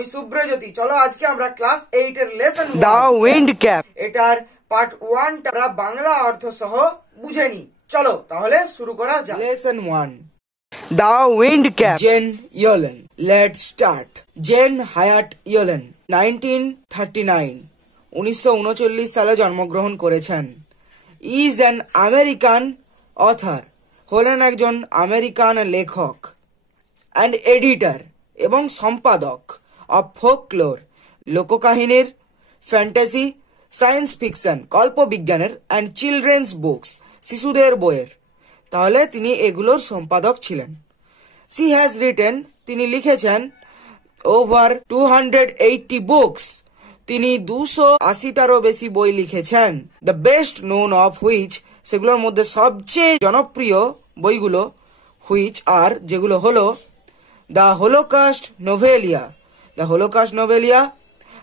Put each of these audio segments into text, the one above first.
আমি সুব্রজ্যোতি। চলো আজকে আমরা ক্লাস 8 এর লেসন দ্য উইন্ড ক্যাপ এটার পার্ট 1 টা বাংলা অর্থ সহ বুঝে নি। চলো তাহলে শুরু করা যাক। Lesson 1 The Wind Cap. Jane Yolen. Let's start. Jane Hyatt Yolen 1939 সালে জন্মগ্রহণ করেছেন। ইজ অ্যান আমেরিকান অথার, হলেন একজন আমেরিকান লেখক, অ্যান্ড এডিটর এবং সম্পাদক অফ ফোকলোর, লোককাহিনীর, ফ্যান্টাসি, সায়েন্স ফিকশন, কল্পবিজ্ঞানের, অ্যান্ড চিলড্রেন্স বুকস, শিশুদের বইয়ের। তাহলে তিনি এগুলোর সম্পাদক ছিলেন। সি হ্যাজ রিটেন, তিনি লিখেছেন, ওভার 280 বুকস, তিনি 280টারও বেশি বই লিখেছেন। The best known of which, সেগুলোর মধ্যে সবচেয়ে জনপ্রিয় বইগুলো, হুইচ আর, যেগুলো হলো the holocaust novella, the holocaust novella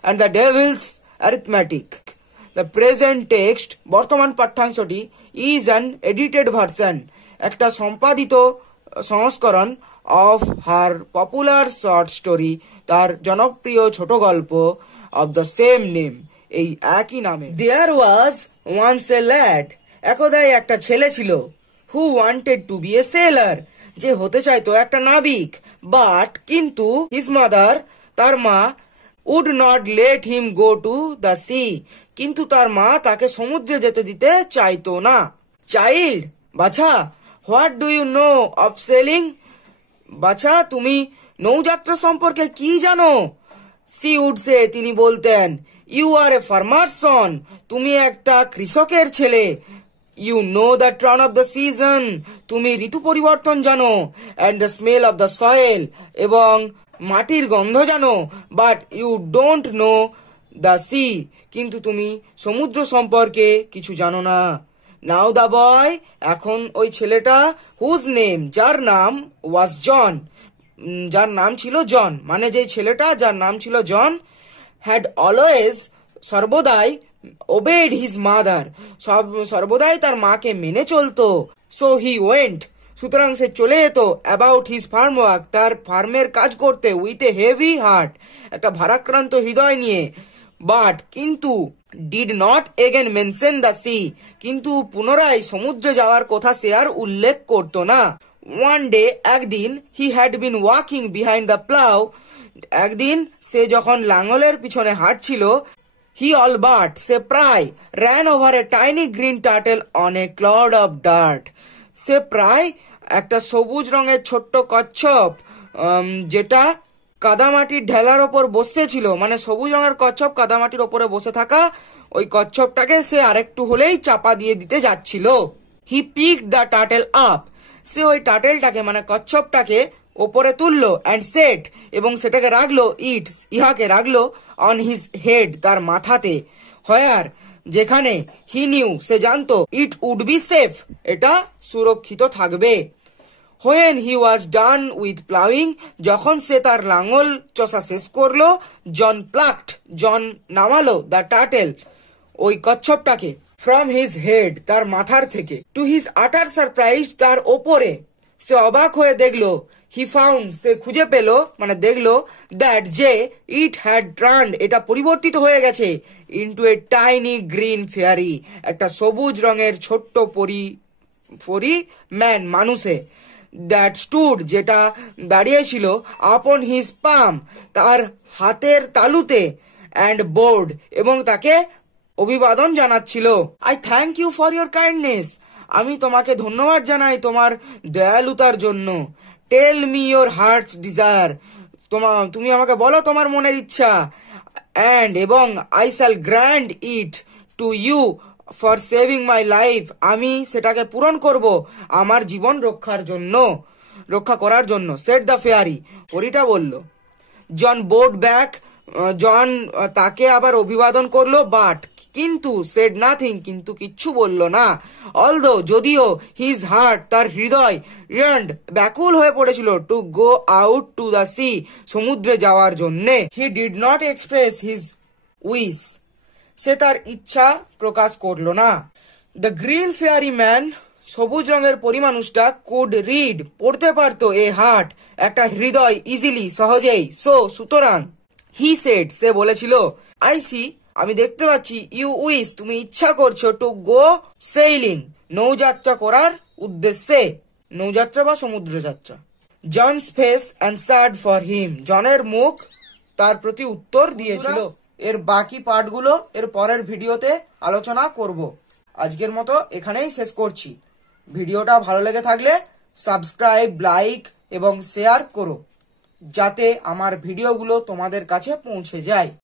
and the devil's arithmetic. The present text, বর্তমান পাঠ্যাংশটি, ইজ অ্যান এডিটেড ভার্সন, একটা সম্পাদিত সংস্করণ, of her popular short story, তার জনপ্রিয় ছোট গল্প, অফ দ্য সেম নেম, এই একই নামে। দেয়ার ওয়াজ ওয়ান্স এ ল্যাড, একদাই একটা ছেলে ছিল, who wanted to be a sailor, যে হতে চাইতো একটা নাবিক, বাট কিন্তু হিজ মাদার, তার মা, would not let him go to the sea, কিন্তু তার মা তাকে সমুদ্রে যেতে দিতে চাইতো না। চাইল্ড, বাছা, what do you know of sailing, বাছা তুমি নৌযাত্রা সম্পর্কে কি জানো? সি উড সে, তিনি বলতেন, ইউ আর এ ফার্মার সন, তুমি একটা কৃষকের ছেলে। You know the turn of the season, তুমি ঋতু পরিবর্তন জানো, and the smell of the soil, এবং মাটির গন্ধ জানো, but you don't know the sea, কিন্তু তুমি সমুদ্র সম্পর্কে কিছু জানো না। নাও দ্য বয়, এখন ওই ছেলেটা, হুজ নেম, যার নাম, ওয়াজ জন, যার নাম ছিল জন, মানে যে ছেলেটা যার নাম ছিল জন, হ্যাড অলওয়েজ, সর্বদাই, ওবেড হিজ মাদার, সর্বদাই তার মাকে মেনে চলতো। সো হি ওয়েন্ট, সুতরাং সে চলে যেত, অ্যাবাউট হিজ ফার্ম ওয়ার্ক, তার ফার্মের কাজ করতে, উইথ এ হেভি হার্ট, একটা ভারাক্রান্ত হৃদয় নিয়ে, বাট কিন্তু, did not again mention the sea, কিন্তু পুনরায় সমুদ্রে যাওয়ার কথা সে আর উল্লেখ করতো না। ওয়ান ডে, একদিন, he had been walking behind the plough, একদিন সে যখন লাঙলের পিছনে হাঁটছিল, হি অল বাট, সে প্রায়, ran over a tiny green turtle on a cloud of dirt, সে প্রায় একটা সবুজ রঙের ছোট্ট কচ্ছপ, যেটা কাদামাটির ঢেলার ওপর বসেছিল, মানে সবুজ রঙের কচ্ছপ কাদামাটির ওপরে বসে থাকা ওই কচ্ছপটাকে সে আরেকটু হলেই চাপা দিয়ে দিতে যাচ্ছিল। He pick the turtle up, সে ওই টার্টেলটাকে মানে কচ্ছপটাকে ওপরে তুললো, অ্যান্ড সেট, এবং সেটাকে রাখলো, ইহাকে রাখলো, অন হিজ হেড, তার মাথাতে, হোয়ার, যেখানে, হি নিউ, সে জানতো, ইট উড বি সেফ, এটা সুরক্ষিত থাকবে। When he was done with ploughing, যখন সে তার লাঙল চষা শেষ করলো, জন প্লাকড, জন নামালো, দ্য টার্টেল, ওই কচ্ছপটাকে, ফ্রম হিজ হেড, তার মাথার থেকে, টু হিজ আটার সারপ্রাইজ, তার ওপরে, সে অবাক হয়ে দেখলো, হি ফাউন্ড, সে খুঁজে পেল, মানে দেখলো, দ্যাট, যে, ইট হ্যাড টার্নড, এটা পরিবর্তিত হয়ে গেছে, into a tiny green fairy, একটা সবুজ রঙের ছোট্ট পরি ম্যান, মানুষে, দ্যাট স্টুড, যেটা দাঁড়িয়েছিল, আপন হিজ পাম, তার হাতের তালুতে, অ্যান্ড বোর্ড, এবং তাকে অভিবাদন জানাচ্ছিল। I thank you for your kindness, আমি তোমাকে ধন্যবাদ জানাই তোমার দয়ালুতার জন্য। Tell me your heart's desire, তুমি আমাকে বলো তোমার মনের ইচ্ছা। অ্যান্ড, এবং, I shall grant it to you for saving my life, আমি সেটাকে পূরণ করব আমার জীবন রক্ষা করার জন্য। সেট দ্য ফেয়ারি, পরীটা বলল। জন বোর্ড ব্যাক, জন তাকে আবার অভিবাদন করলো, বাট, কিন্তু, সেড নাথিং, কিন্তু কিচ্ছু বলল না। অলদো, যদিও, হিজ হার্ট, তার হৃদয়, ইয়ার্নড, ব্যাকুল হয়ে পড়েছিল, to go out to the sea, সমুদ্রে যাওয়ার জন্যে। He did not express his wish, সে তার ইচ্ছা প্রকাশ করল না। দ্য গ্রিন ফেয়ারি ম্যান, সবুজ রঙের পরিমানুষটা, কুড রিড, পড়তে পারতো, এ হার্ট, একটা হৃদয়, ইজিলি, সহজেই, সো, সুতরাং, হি সেড, সে বলেছিল, আই সি, আমি দেখতে পাচ্ছি, ইউ উইশ, তুমি ইচ্ছা করছো, টু গো সেইলিং, নৌযাত্রা করার উদ্দেশ্যে, নৌযাত্রা বা সমুদ্রযাত্রা। John's face answered for him, জনের মুখ তার প্রতি উত্তর দিয়েছিল। এর বাকি পার্টগুলো এর পরের ভিডিওতে আলোচনা করব। আজকের মতো এখানেই শেষ করছি। ভিডিওটা ভালো লেগে থাকলে সাবস্ক্রাইব, লাইক এবং শেয়ার করো, যাতে আমার ভিডিওগুলো তোমাদের কাছে পৌঁছে যায়।